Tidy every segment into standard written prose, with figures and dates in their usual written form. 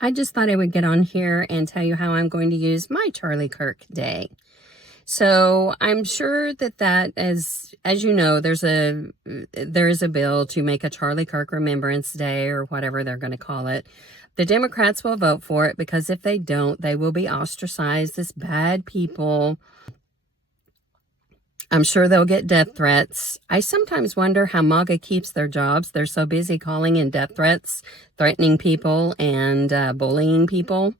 I just thought I would get on here and tell you how I'm going to use my Charlie Kirk Day. So I'm sure that as you know, there is a bill to make a Charlie Kirk Remembrance Day or whatever they're going to call it. The Democrats will vote for it because if they don't, they will be ostracized as bad people. I'm sure they'll get death threats. I sometimes wonder how MAGA keeps their jobs. They're so busy calling in death threats, threatening people, and bullying people.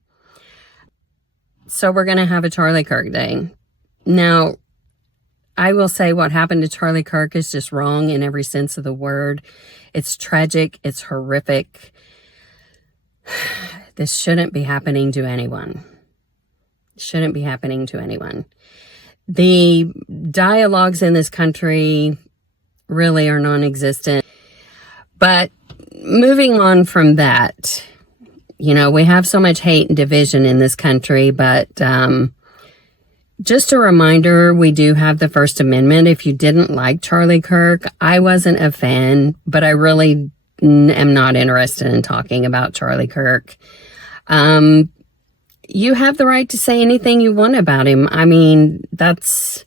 So we're going to have a Charlie Kirk Day. Now, I will say what happened to Charlie Kirk is just wrong in every sense of the word. It's tragic. It's horrific. This shouldn't be happening to anyone. Shouldn't be happening to anyone. The dialogues in this country really are non-existent. But moving on from that, you know, we have so much hate and division in this country, but just a reminder, we do have the First Amendment. If you didn't like Charlie Kirk, I wasn't a fan, but I really am not interested in talking about Charlie Kirk. You have the right to say anything you want about him. I mean, it's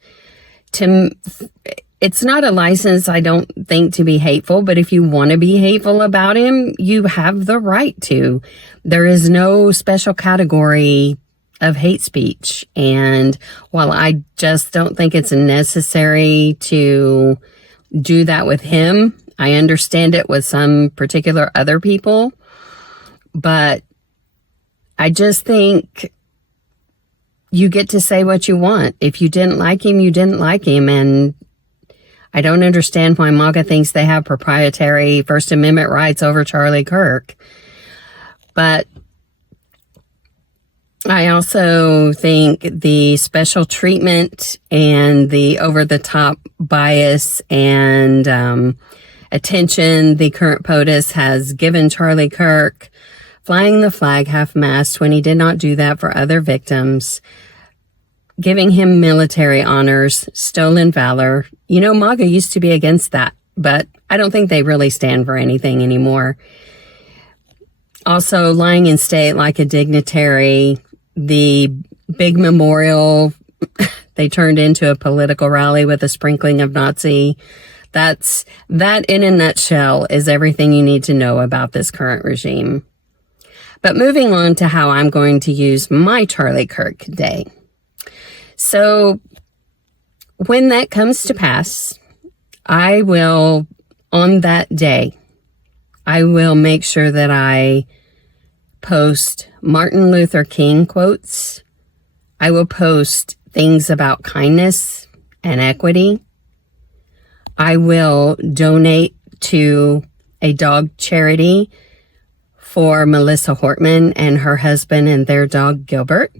not a license, I don't think, to be hateful, but if you want to be hateful about him, you have the right to. There is no special category of hate speech. And while I just don't think it's necessary to do that with him, I understand it with some particular other people, but I just think you get to say what you want. If you didn't like him, you didn't like him. And I don't understand why MAGA thinks they have proprietary First Amendment rights over Charlie Kirk. But I also think the special treatment and the over-the-top bias and attention the current POTUS has given Charlie Kirk, flying the flag half-mast when he did not do that for other victims, giving him military honors, stolen valor. You know, MAGA used to be against that, but I don't think they really stand for anything anymore. Also, lying in state like a dignitary, the big memorial they turned into a political rally with a sprinkling of Nazi. That in a nutshell is everything you need to know about this current regime. But moving on to how I'm going to use my Charlie Kirk Day. So when that comes to pass, I will, on that day, I will make sure that I post Martin Luther King quotes. I will post things about kindness and equity. I will donate to a dog charity for Melissa Hortman and her husband and their dog, Gilbert.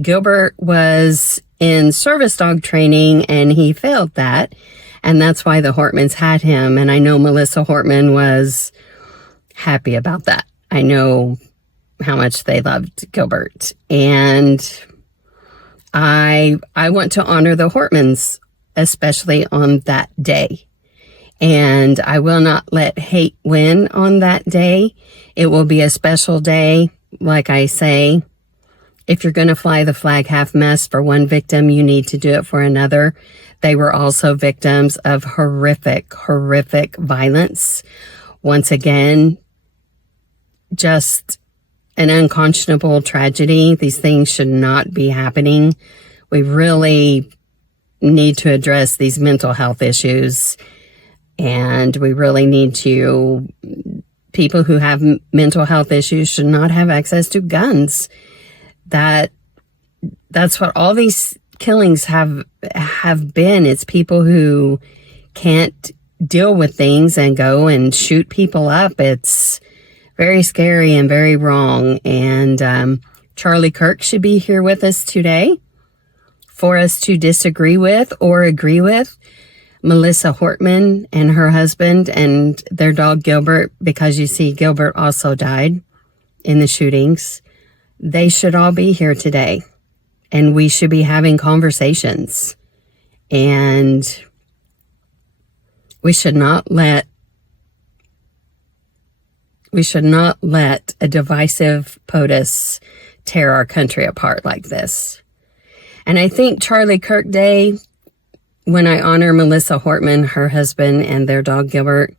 Gilbert was in service dog training and he failed that. And that's why the Hortmans had him. And I know Melissa Hortman was happy about that. I know how much they loved Gilbert. And I want to honor the Hortmans, especially on that day. And I will not let hate win on that day. It will be a special day. Like I say, if you're going to fly the flag half-mast for one victim, you need to do it for another. They were also victims of horrific, horrific violence. Once again, just an unconscionable tragedy. These things should not be happening. We really need to address these mental health issues. And we really need to, people who have mental health issues should not have access to guns. That's what all these killings have been. It's people who can't deal with things and go and shoot people up. It's very scary and very wrong. And Charlie Kirk should be here with us today for us to disagree with or agree with Melissa Hortman and her husband and their dog Gilbert, because you see Gilbert also died in the shootings. They should all be here today, and we should be having conversations. And we should not let We should not let a divisive POTUS tear our country apart like this. And I think Charlie Kirk Day, when I honor Melissa Hortman, her husband, and their dog Gilbert,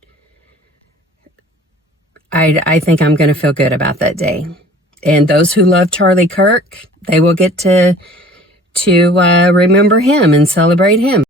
I think I'm going to feel good about that day. And those who love Charlie Kirk, they will get to remember him and celebrate him.